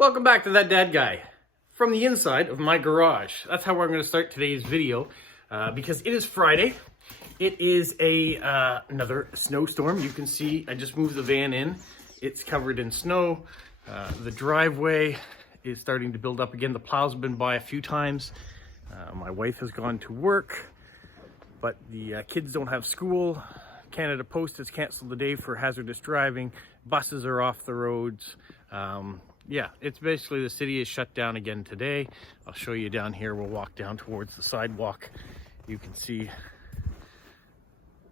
Welcome back to That Dad Guy from the inside of my garage. That's how we're going to start today's video because it is Friday. It is another snowstorm. You can see I just moved the van in. It's covered in snow. The driveway is starting to build up again. The plows have been by a few times. My wife has gone to work, but the kids don't have school. Canada Post has canceled the day for hazardous driving. Buses are off the roads. Yeah, it's basically the city is shut down again today. I'll show you down here. We'll walk down towards the sidewalk. You can see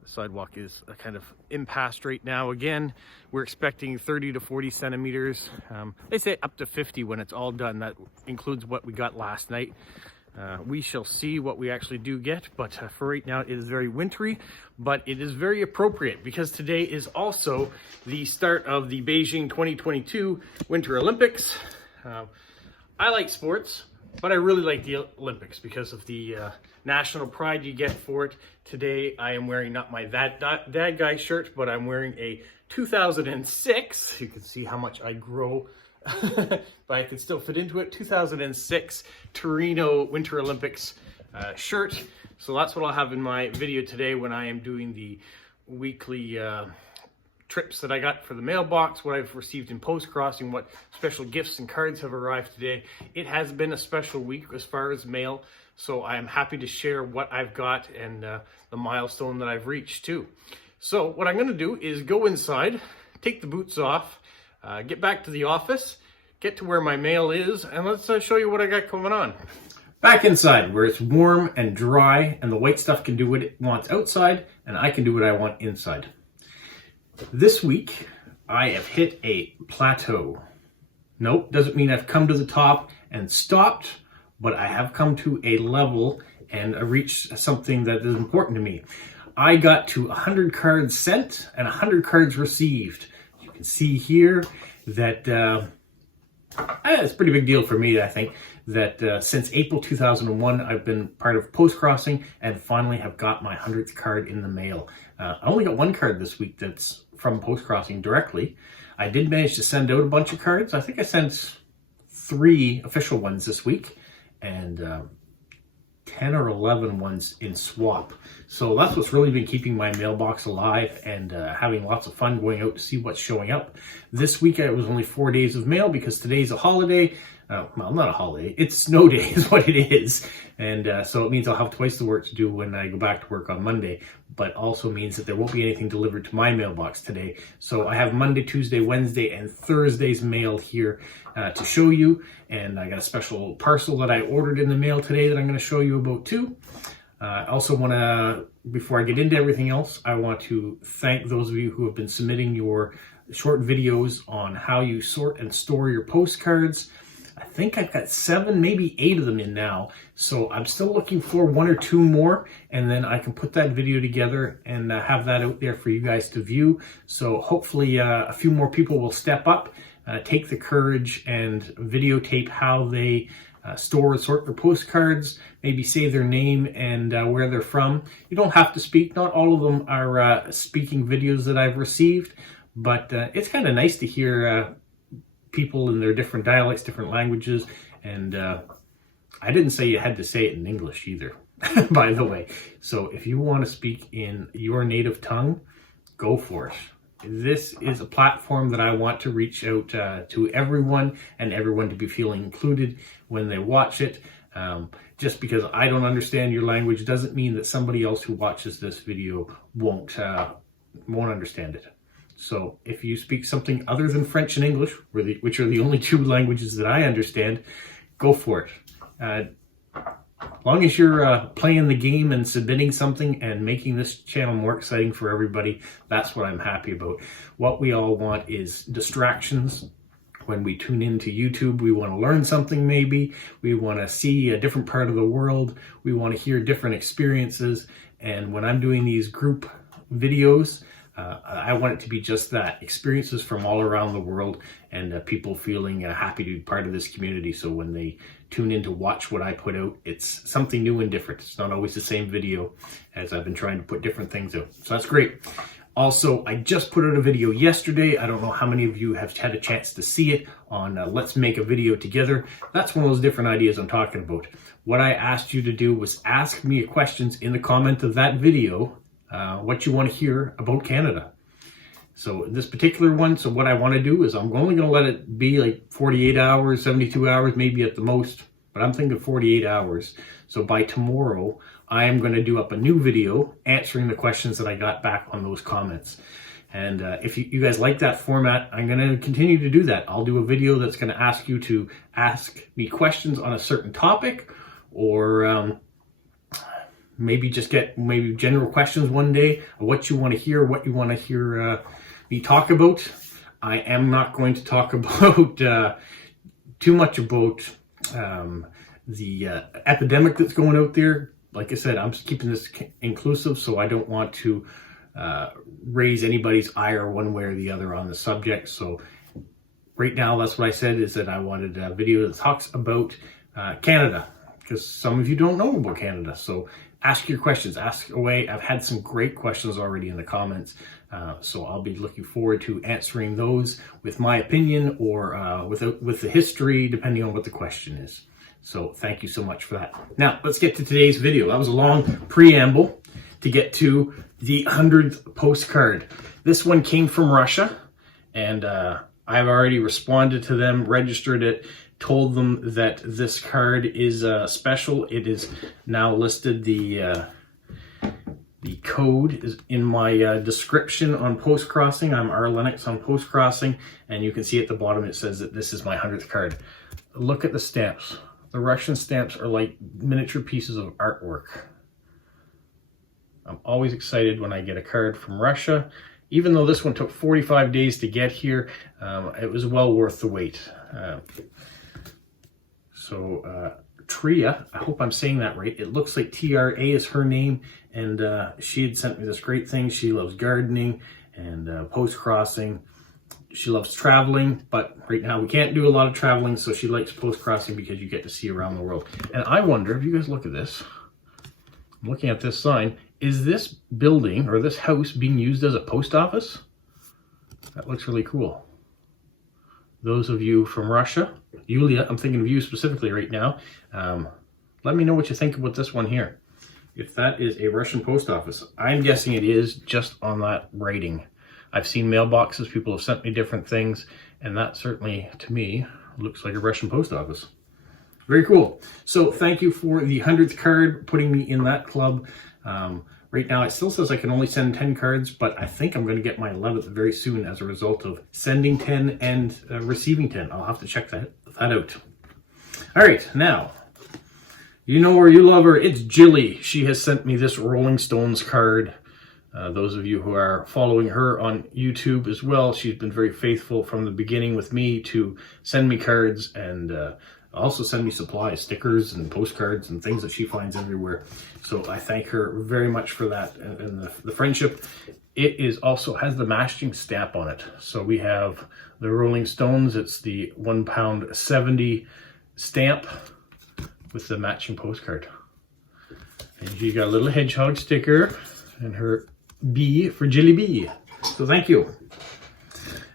the sidewalk is kind of impassed right now. Again, we're expecting 30 to 40 centimeters. They say up to 50 when it's all done. That includes what we got last night. We shall see what we actually do get, but for right now it is very wintry, but it is very appropriate because today is also the start of the Beijing 2022 Winter Olympics. I like sports, but I really like the Olympics because of the national pride you get for it. Today I am wearing not my That Dad Guy shirt, but I'm wearing a 2006, you can see how much I grow, but I can still fit into it, 2006 Torino Winter Olympics shirt. So that's what I'll have in my video today when I am doing the weekly trips that I got for the mailbox, what I've received in post-crossing, what special gifts and cards have arrived today. It has been a special week as far as mail, so I am happy to share what I've got and the milestone that I've reached too. So what I'm going to do is go inside, take the boots off, get back to the office, get to where my mail is, and let's show you what I got going on. Back inside, where it's warm and dry, and the white stuff can do what it wants outside, and I can do what I want inside. This week, I have hit a plateau. Nope, doesn't mean I've come to the top and stopped, but I have come to a level and reached something that is important to me. I got to 100 cards sent and 100 cards received. You can see here that it's a pretty big deal for me, I think, that since April 2001, I've been part of Postcrossing and finally have got my 100th card in the mail. I only got one card this week that's from Postcrossing directly. I did manage to send out a bunch of cards. I think I sent 3 official ones this week and 10 or 11 ones in swap. So that's what's really been keeping my mailbox alive and having lots of fun going out to see what's showing up. This week it was only 4 days of mail because today's a holiday. Well, not a holiday, it's snow day is what it is. And so it means I'll have twice the work to do when I go back to work on Monday, but also means that there won't be anything delivered to my mailbox today. So I have Monday, Tuesday, Wednesday, and Thursday's mail here to show you. And I got a special parcel that I ordered in the mail today that I'm going to show you about too. I also want to, before I get into everything else, I want to thank those of you who have been submitting your short videos on how you sort and store your postcards. I think I've got 7, maybe 8 of them in now. So I'm still looking for 1 or 2 more, and then I can put that video together and have that out there for you guys to view. So hopefully a few more people will step up, take the courage and videotape how they store and sort their postcards, maybe say their name and where they're from. You don't have to speak. Not all of them are speaking videos that I've received, but it's kind of nice to hear people in their different dialects, different languages, and I didn't say you had to say it in English either, by the way. So if you want to speak in your native tongue, go for it. This is a platform that I want to reach out to everyone and everyone to be feeling included when they watch it. Just because I don't understand your language doesn't mean that somebody else who watches this video won't understand it. So if you speak something other than French and English, which are the only 2 languages that I understand, go for it. As long as you're playing the game and submitting something and making this channel more exciting for everybody, that's what I'm happy about. What we all want is distractions. When we tune into YouTube, we want to learn something maybe. We want to see a different part of the world. We want to hear different experiences. And when I'm doing these group videos, I want it to be just that, experiences from all around the world and people feeling happy to be part of this community. So when they tune in to watch what I put out, it's something new and different. It's not always the same video, as I've been trying to put different things out. So that's great. Also, I just put out a video yesterday. I don't know how many of you have had a chance to see it on Let's Make a Video Together. That's one of those different ideas I'm talking about. What I asked you to do was ask me questions in the comment of that video, what you want to hear about Canada. So this particular one, so what I want to do is I'm only going to let it be like 48 hours, 72 hours, maybe at the most, but I'm thinking 48 hours. So by tomorrow, I am going to do up a new video answering the questions that I got back on those comments. And if you guys like that format, I'm going to continue to do that. I'll do a video that's going to ask you to ask me questions on a certain topic, or maybe just get maybe general questions one day, what you want to hear, what you want to hear me talk about. I am not going to talk about too much about the epidemic that's going out there. Like I said, I'm just keeping this inclusive, so I don't want to raise anybody's ire one way or the other on the subject. So right now, that's what I said, is that I wanted a video that talks about Canada, because some of you don't know about Canada. So ask your questions, ask away. I've had some great questions already in the comments, so I'll be looking forward to answering those with my opinion or with the history, depending on what the question is. So thank you so much for that. Now, let's get to today's video. That was a long preamble to get to the 100th postcard. This one came from Russia, and I've already responded to them, registered it, told them that this card is special. It is now listed. The code is in my description on Postcrossing. I'm R. Lennox on Postcrossing, and you can see at the bottom it says that this is my 100th card. Look at the stamps. The Russian stamps are like miniature pieces of artwork. I'm always excited when I get a card from Russia. Even though this one took 45 days to get here, it was well worth the wait. Tria, I hope I'm saying that right. It looks like TRA is her name, and she had sent me this great thing. She loves gardening and post-crossing. She loves traveling, but right now we can't do a lot of traveling, so she likes post-crossing because you get to see around the world. And I wonder, if you guys look at this, I'm looking at this sign, is this building or this house being used as a post office? That looks really cool. Those of you from Russia, Yulia, I'm thinking of you specifically right now. Let me know what you think about this one here. If that is a Russian post office, I'm guessing it is just on that writing. I've seen mailboxes, people have sent me different things, and that certainly, to me, looks like a Russian post office. Very cool. So thank you for the 100th card, putting me in that club. Right now, it still says I can only send 10 cards, but I think I'm going to get my 11th very soon as a result of sending 10 and receiving 10. I'll have to check that out. All right, now, you know her, you love her. It's Jilly. She has sent me this Rolling Stones card. Those of you who are following her on YouTube as well, she's been very faithful from the beginning with me to send me cards and also send me supplies, stickers and postcards and things that she finds everywhere. So I thank her very much for that and the friendship. It is also has the matching stamp on it. So we have the Rolling Stones. It's the £1.70 stamp with the matching postcard. And she got a little hedgehog sticker and her B for Jilly B. So thank you.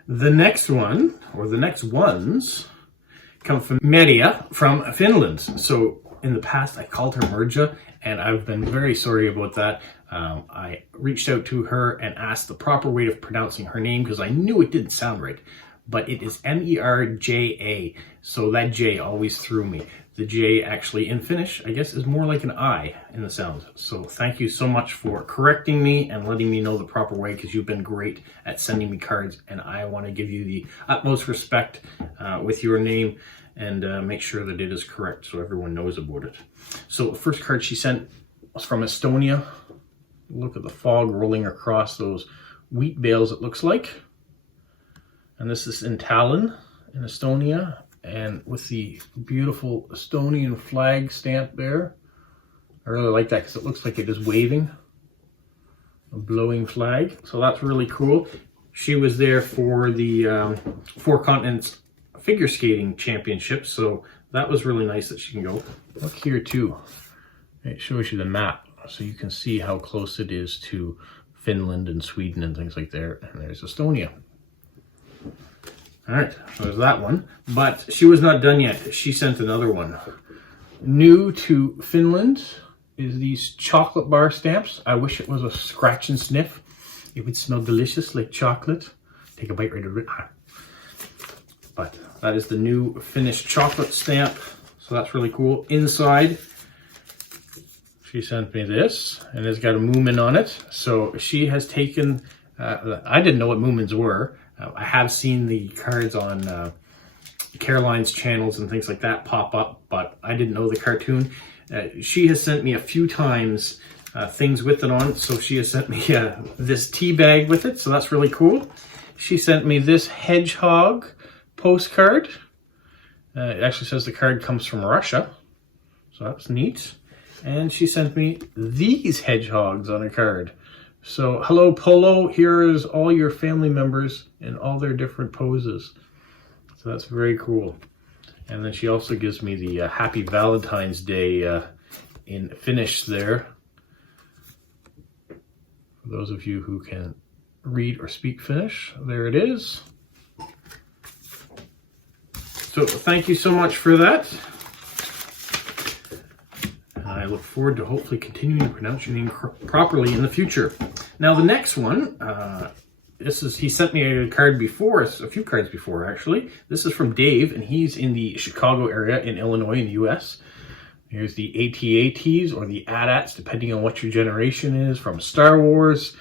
The next one, or the next ones, come from Merja from Finland. So in the past, I called her Merja, and I've been very sorry about that. I reached out to her and asked the proper way of pronouncing her name because I knew it didn't sound right. But it is Merja, so that J always threw me. The J actually in Finnish, I guess, is more like an I in the sound. So thank you so much for correcting me and letting me know the proper way, because you've been great at sending me cards, and I want to give you the utmost respect with your name and make sure that it is correct so everyone knows about it. So the first card she sent was from Estonia. Look at the fog rolling across those wheat bales, it looks like. And this is in Tallinn in Estonia, and with the beautiful Estonian flag stamp there. I really like that because it looks like it is waving, a blowing flag. So that's really cool. She was there for the Four Continents Figure Skating Championships, so that was really nice that she can go. Look here too. It shows you the map, so you can see how close it is to Finland and Sweden and things like that. And there's Estonia. All right, so there's that one. But she was not done yet. She sent another one. New to Finland is these chocolate bar stamps. I wish it was a scratch and sniff. It would smell delicious like chocolate. Take a bite right out of it. But that is the new Finnish chocolate stamp. So that's really cool. Inside, she sent me this, and it's got a Moomin on it. So she has taken, I didn't know what Moomins were. I have seen the cards on Caroline's channels and things like that pop up, but I didn't know the cartoon. She has sent me a few times things with it on. So she has sent me this tea bag with it. So that's really cool. She sent me this hedgehog postcard. It actually says the card comes from Russia. So that's neat. And she sent me these hedgehogs on a card. So, hello Polo, here is all your family members in all their different poses. So that's very cool. And then she also gives me the Happy Valentine's Day in Finnish there. For those of you who can read or speak Finnish, there it is. So thank you so much for that. I look forward to hopefully continuing to pronounce your name properly in the future. Now the next one, he sent me a card before, a few cards before actually. This is from Dave, and he's in the Chicago area in Illinois in the US. Here's the AT-ATs or the AT-ATs, depending on what your generation is, from Star Wars.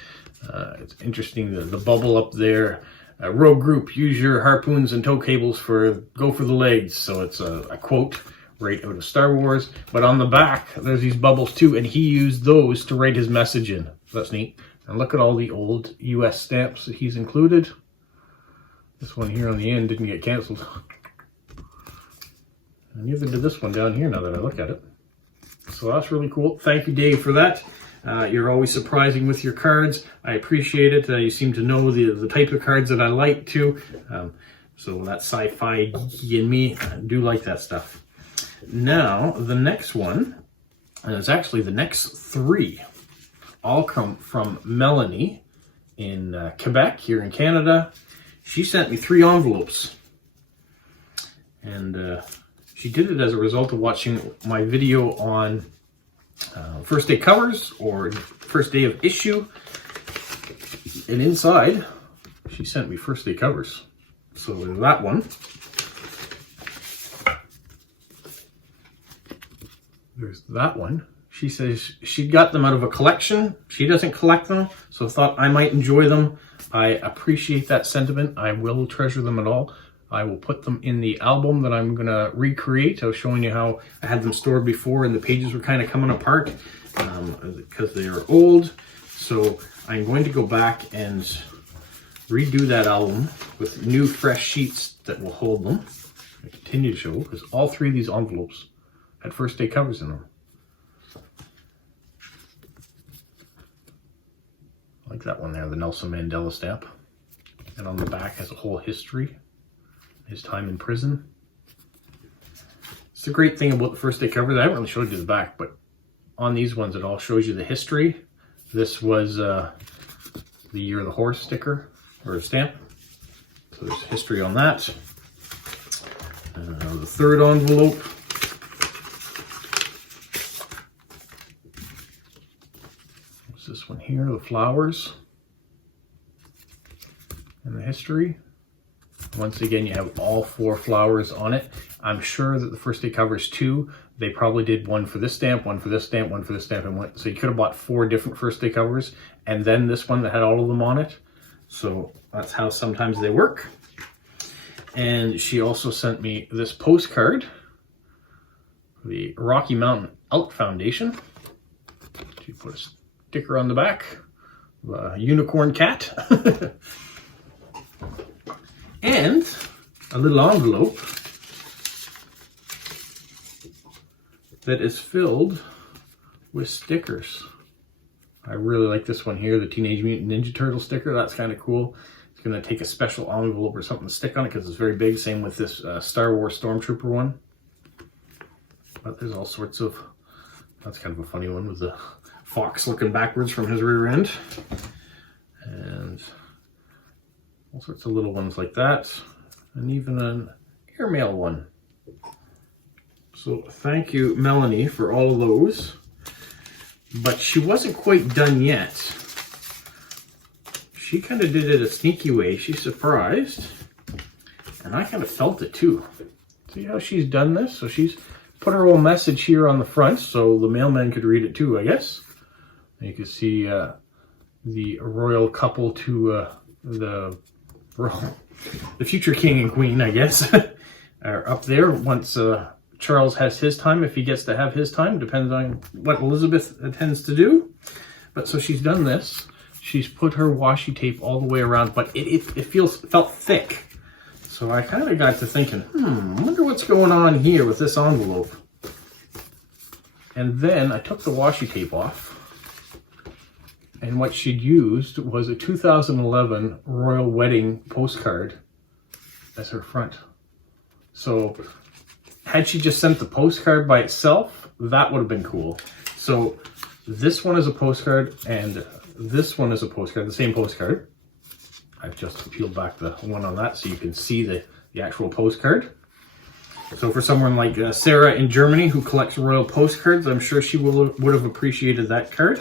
It's interesting, the bubble up there. Rogue group, use your harpoons and tow cables go for the legs. So it's a quote right out of Star Wars. But on the back, there's these bubbles too, and he used those to write his message in. So that's neat. And look at all the old US stamps that he's included. This one here on the end didn't get canceled. And neither did this one down here now that I look at it. So that's really cool. Thank you, Dave, for that. You're always surprising with your cards. I appreciate it. You seem to know the type of cards that I like too. So that sci-fi geeky in me, I do like that stuff. Now, the next one, and it's actually the next three, all come from Melanie in Quebec, here in Canada. She sent me 3 envelopes. And she did it as a result of watching my video on first day covers or first day of issue. And inside, she sent me first day covers. So there's that one. There's that one. She says she got them out of a collection. She doesn't collect them, so thought I might enjoy them. I appreciate that sentiment. I will treasure them at all. I will put them in the album that I'm going to recreate. I was showing you how I had them stored before and the pages were kind of coming apart because they are old. So I'm going to go back and redo that album with new fresh sheets that will hold them. I continue to show because all 3 of these envelopes had first day covers in them. I like that one there, the Nelson Mandela stamp. And on the back has a whole history. His time in prison. It's the great thing about the first day covers. I haven't really showed you the back, but on these ones it all shows you the history. This was the year of the horse sticker or stamp. So there's history on that. The third envelope. What's this one here? The flowers and the history. Once again, you have all 4 flowers on it. I'm sure that the first day covers 2. They probably did one for this stamp, one for this stamp, one for this stamp, and one. So you could have bought 4 different first day covers, and then this one that had all of them on it. So that's how sometimes they work. And she also sent me this postcard for the Rocky Mountain Elk Foundation. She put a sticker on the back, a unicorn cat. And a little envelope that is filled with stickers. I really like this one here, the Teenage Mutant Ninja Turtle sticker. That's kind of cool. It's going to take a special envelope or something to stick on it because it's very big. Same with this Star Wars Stormtrooper one. But there's all sorts of... That's kind of a funny one with the fox looking backwards from his rear end. sorts of little ones like that, and even an airmail one. So thank you, Melanie, for all of those. But she wasn't quite done yet. She kind of did it a sneaky way. She surprised, and I kind of felt it too. See how she's done this? So she's put her own message here on the front so the mailman could read it too, I guess. And you can see the royal couple to the future king and queen, I guess, are up there once Charles has his time, if he gets to have his time. Depends on what Elizabeth tends to do. But so she's done this. She's put her washi tape all the way around, but it felt thick. So I kind of got to thinking, I wonder what's going on here with this envelope. And then I took the washi tape off. And what she'd used was a 2011 royal wedding postcard as her front. So had she just sent the postcard by itself, that would have been cool. So this one is a postcard and this one is a postcard, the same postcard. I've just peeled back the one on that so you can see the actual postcard. So for someone like Sarah in Germany who collects royal postcards, I'm sure she would have appreciated that card.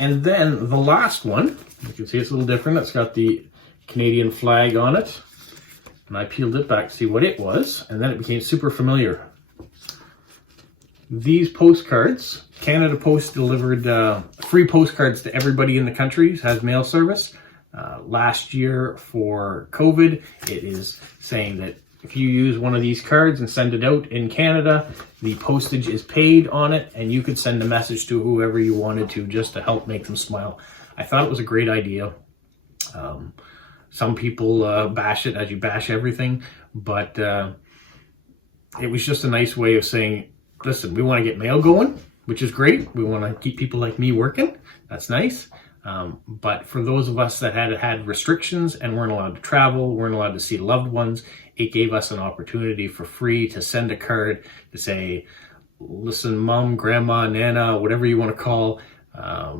And then the last one, you can see it's a little different. It's got the Canadian flag on it. And I peeled it back to see what it was, and then it became super familiar. These postcards, Canada Post delivered free postcards to everybody in the country, has mail service. Last year for COVID, it is saying that if you use one of these cards and send it out in Canada, the postage is paid on it, and you could send a message to whoever you wanted to just to help make them smile. I thought it was a great idea. Some people bash it, as you bash everything, but it was just a nice way of saying, listen, we want to get mail going, which is great. We want to keep people like me working. That's nice. But for those of us that had restrictions and weren't allowed to travel, weren't allowed to see loved ones, it gave us an opportunity for free to send a card to say, listen, mom, grandma, nana, whatever you want to call, a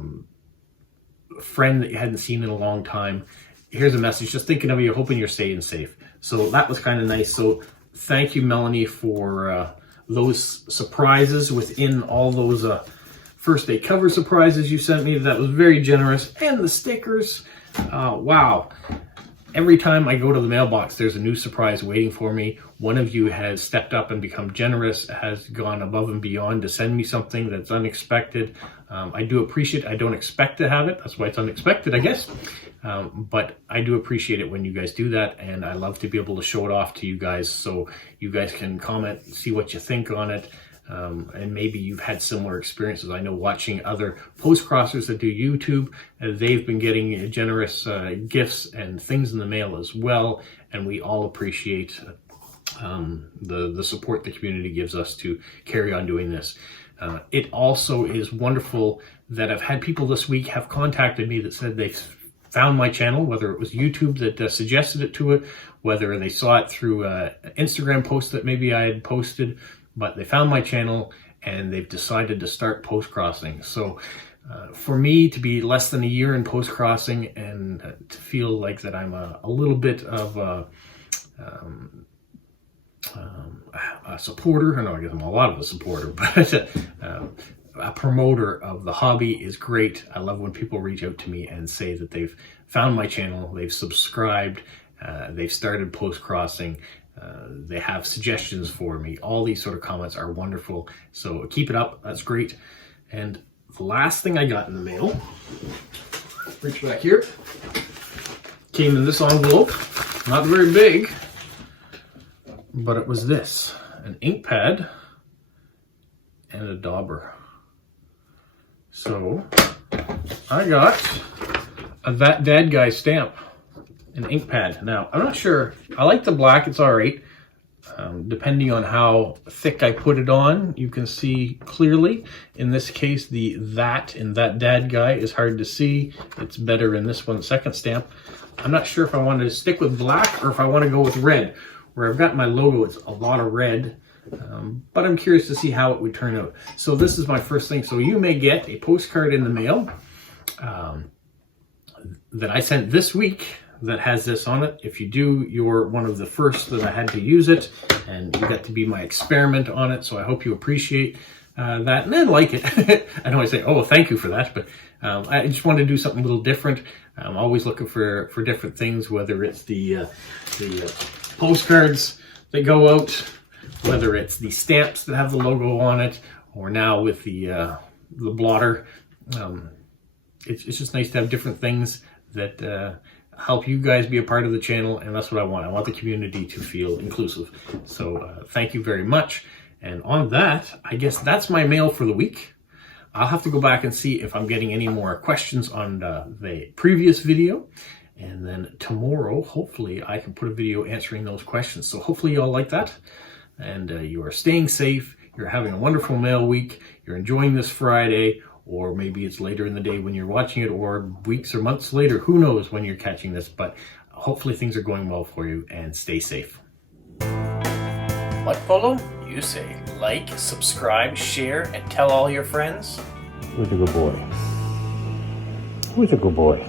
friend that you hadn't seen in a long time. Here's a message, just thinking of you, hoping you're staying safe. So that was kind of nice. So thank you, Melanie, for those surprises within all those first day cover surprises you sent me. That was very generous. And the stickers, wow. Every time I go to the mailbox, there's a new surprise waiting for me. One of you has stepped up and become generous, has gone above and beyond to send me something that's unexpected. I do appreciate it. I don't expect to have it. That's why it's unexpected, I guess. But I do appreciate it when you guys do that, and I love to be able to show it off to you guys so you guys can comment, see what you think on it. And maybe you've had similar experiences. I know watching other post-crossers that do YouTube, they've been getting generous gifts and things in the mail as well, and we all appreciate the support the community gives us to carry on doing this. It also is wonderful that I've had people this week have contacted me that said they found my channel, whether it was YouTube that suggested it to it, whether they saw it through an Instagram post that maybe I had posted, but they found my channel and they've decided to start post-crossing. So for me to be less than a year in post-crossing and to feel like that I'm a little bit of a supporter, I guess I'm a lot of a supporter, but a promoter of the hobby is great. I love when people reach out to me and say that they've found my channel, they've subscribed, they've started post-crossing, they have suggestions for me. All these sort of comments are wonderful. So keep it up. That's great. And the last thing I got in the mail, reach back here, came in this envelope. Not very big, but it was this, an ink pad and a dauber. So I got a That Dad Guy stamp. An ink pad. Now, I'm not sure. I like the black. It's all right. Depending on how thick I put it on, you can see clearly. In this case, the that in That Dad Guy is hard to see. It's better in this one, second stamp. I'm not sure if I want to stick with black or if I want to go with red. Where I've got my logo, it's a lot of red. But I'm curious to see how it would turn out. So this is my first thing. So you may get a postcard in the mail that I sent this week. that has this on it. If you do, you're one of the first that I had to use it, and you got to be my experiment on it, so I hope you appreciate that and then like it. I know I say, oh, thank you for that, but I just want to do something a little different. I'm always looking for different things, whether it's the postcards that go out, whether it's the stamps that have the logo on it, or now with the blotter. It's just nice to have different things that help you guys be a part of the channel, and that's what I want. I want the community to feel inclusive. So thank you very much. And on that, I guess that's my mail for the week. I'll have to go back and see if I'm getting any more questions on the previous video. And then tomorrow, hopefully, I can put a video answering those questions. So hopefully you all like that. And you are staying safe. You're having a wonderful mail week. You're enjoying this Friday. Or maybe it's later in the day when you're watching it, or weeks or months later. Who knows when you're catching this. But hopefully things are going well for you, and stay safe. What, Polo? You say like, subscribe, share, and tell all your friends? Who's a good boy? Who's a good boy?